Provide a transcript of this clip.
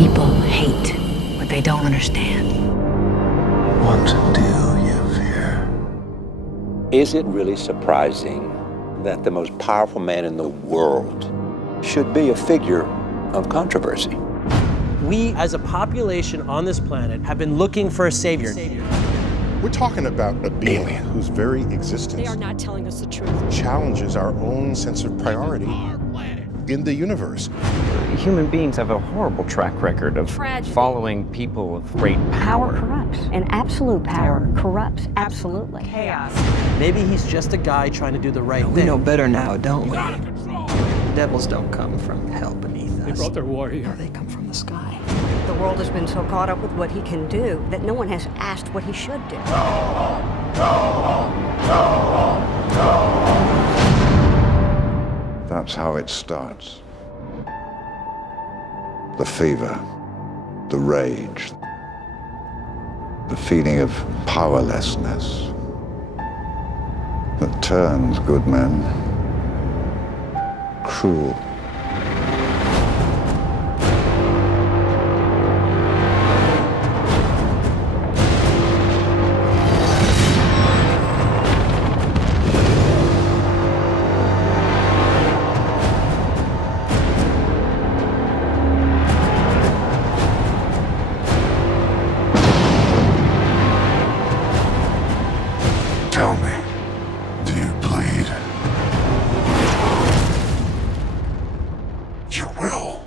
People hate what they don't understand. What do you fear? Is it really surprising that the most powerful man in the world should be a figure of controversy? We, as a population on this planet, have been looking for a savior. We're talking about a being whose very existence They are not telling us the truth. challenges our own sense of priority in the universe. Human beings have a horrible track record of following people of great Power power. corrupts, and absolute power corrupts absolutely. Chaos. Maybe he's just a guy trying to do the right We thing. know better now, don't we? The devils don't come from hell beneath us. They brought their war here. No, they come from the sky. The world has been so caught up with what he can do that no one has asked what he should do. That's how it starts. The fever, the rage, the feeling of powerlessness that turns good men cruel. Tell me, do you bleed? You will.